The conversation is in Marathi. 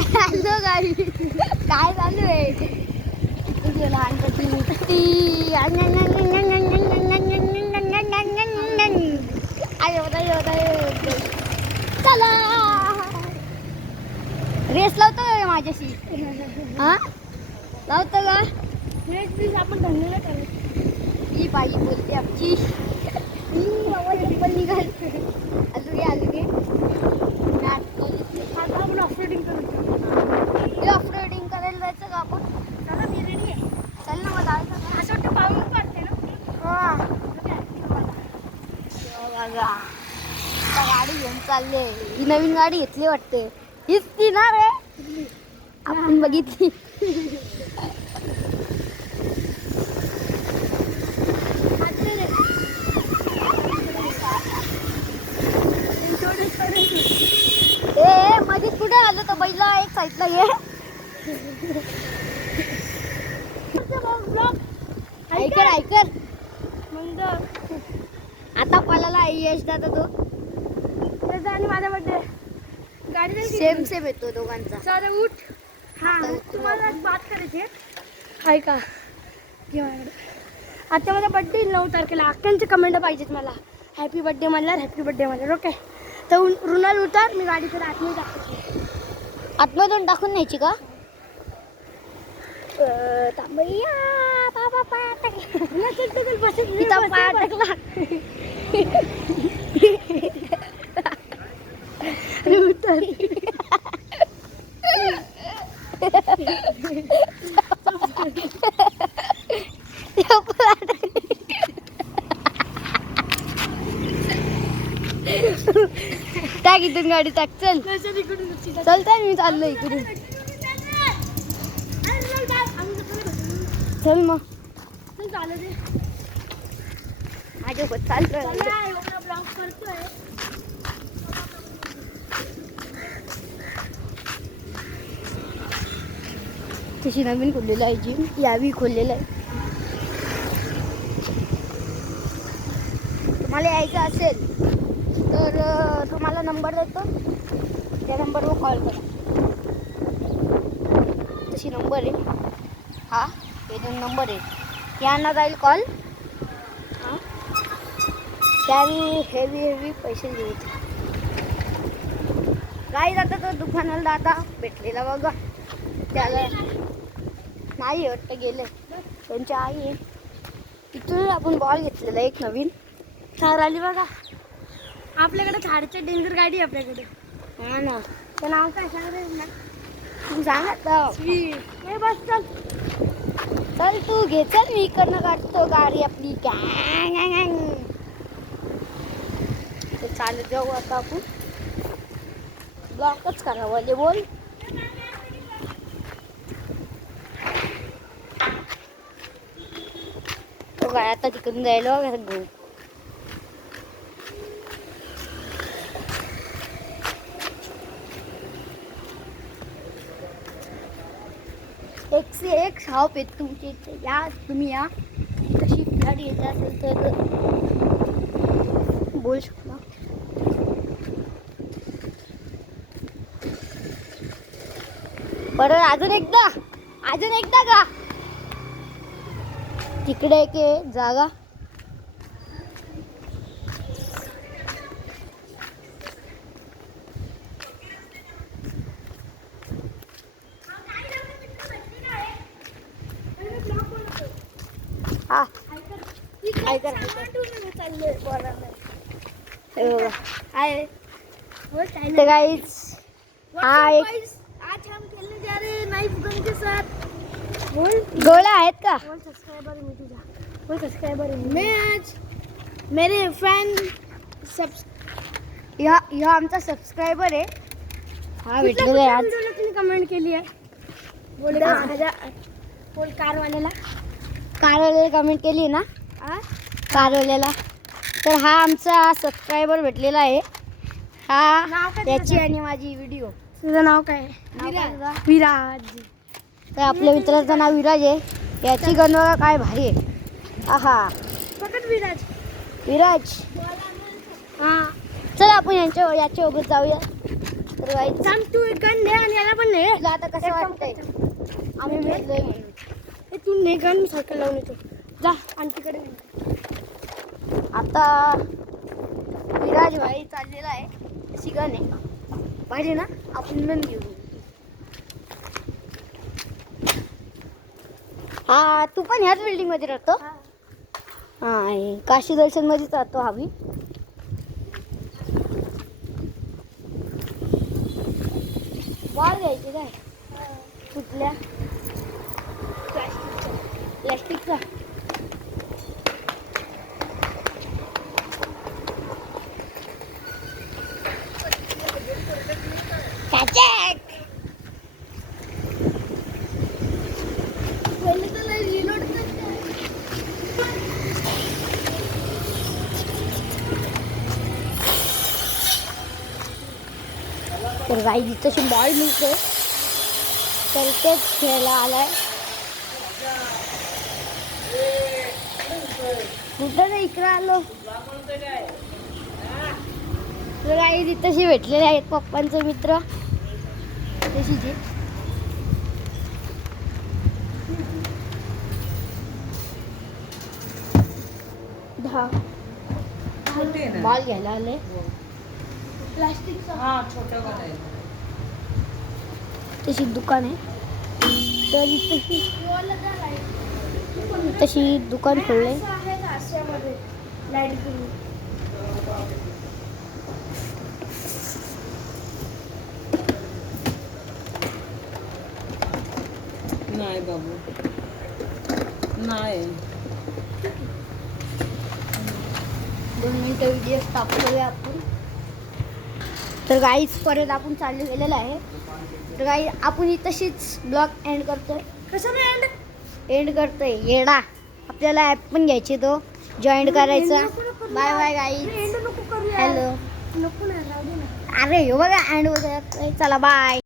हॅलो गाई काय चालू आहे तुझी लहानपणी मुक्ती चला रेस लावतो का माझ्याशी हा लावतो का रेस आपण धंदे नाही करत. ही बाई बोलते आमची पण निघाल आलू गे आता आपण ऑफरोडिंग करू. ऑफरोडिंग करायला जायचं का आपण चला मी रेडी आहे. चल ना मला असं वाटतं पाऊस पडते ना. बघा गाडी घेऊन चालले ही नवीन गाडी घेतली वाटते हीच ती ना रे आपण बघितली ए मध्ये कुठे आलो तर बैला एक साईडला ये ऐकर ऐकर मग आता पळाला यश दादा तो त्याचा आणि माझा बड्डे गाडी सेम सेम येतो दोघांचा चला उठ. हा तुम्हाला बात करायची आहे का आता माझा बड्डे 9 तारखेला. अख्ख्यांचे कमेंट पाहिजेत मला हॅपी बड्डे म्हणल्यावर हॅपी बड्डे म्हणल्यावर ओके. तर रुणाल उतार मी गाडीच्या आतमध्ये टाकते. आतमधून टाकून न्यायची का तांबैया बाबा पाय टाकला तिचा पाय टाकला उतर टाक इथून गाडी टाक चल चलताय मी चाललो इकडून चल मग माझ्यासोबत चालतोय तशी नवीन खोललेलं आहे जिम यावी खोललेलं आहे तुम्हाला यायचं असेल तर तुम्हाला नंबर देतो त्या नंबरवर कॉल करा तशी नंबर आहे हा हे 2 नंबर आहे यांना जाईल कॉल हां त्यावेळी हेवी पैसे द्यायचे काही जाता तो दुकानाला दादा भेटलेला बघा त्याला नाही वाटतं गेले त्यांची आई आहे तिथून आपण बॉल घेतलेला एक नवीन थार आली बघा आपल्याकडे थारची डेंजर गाडी आहे आपल्याकडे. हा ना तर नाव काय सांगायचं ना तू सांगत हे बस चल चल तू घे चल मी इकडनं काढतो गाडी आपली गँग चालत जाऊ आता आपण ब्लॉकच करावं बोल तो काय आता तिकडून जायला घेऊ एक से एक शॉप आहे तुमच्या इथे या तुम्ही या कशी गाडी येत असेल तर बोल शकता बरं अजून एकदा का तिकडे एक आहे जागा हा ऐकर तर गाईज हा एक आज हम खेलने जा रहे हैं नाइफ गन के साथ. गोळ्या आहेत का सब्सक्राइबर है तुझा कोई सब्सक्राइबर है मैं आज मेरे फैन सब ह्या आमचा सबस्क्रायबर आहे हा भेटलेला आहे आज कमेंट केली आहे बोल कारवाल्याला कमेंट केली ना कारवाल्याला तर हा आमचा सबस्क्रायबर भेटलेला आहे हा त्याची आणि माझी व्हिडिओ. तुझं नाव काय विराज. तर आपल्या मित्राचं नाव विराज आहे याची गणवा काय भारी आहे आहा फक्त विराज विराज हां चल आपण याच्या वगैरे जाऊया तर गाईज थांब तू गण ने आणि याला पण ने. तुला आता कसं वाटतंय आम्ही भेटलोय म्हणून? हे तू ने गण, मी सायकल लावून येतो. जा आंटीकडे ने. आता विराज भाई चाललेला आहे शिकाने पाहिजे ना, आपण पण घेऊ. हा तू पण ह्याच बिल्डिंग मध्ये राहतो? हा काशी दर्शन मध्येच राहतो हा मी. बॉल घ्यायचे काय कुठल्या? प्लॅस्टिकचा. तर गाई तशी बॉल मिळते तर तेच खेळायला आलाय. कुठं नाही इकडं आलो. तर गाई तशी भेटलेले आहेत पप्पांचे मित्र तशीच आहे. बॉल घ्यायला आले. प्लास्टिकचा तशी दुकान आहे. तर तशी दुकान खोलले. नाही बाबू नाही. 2 मिनिटं व्हिडिओ स्टॉप करूया आपण. तर गाईच परत आपण चालू गेलेलं आहे. तर गाई आपण तशीच ब्लॉग एंड करतोय. कसं नाही एंड करतोय येडा. आपल्याला ॲप पण घ्यायची, तो जॉईन करायचा. बाय बाय गाई. नको करूया. हॅलो. नको ना, राहू दे ना. अरे हो बघा एंड वगैरे. चला बाय.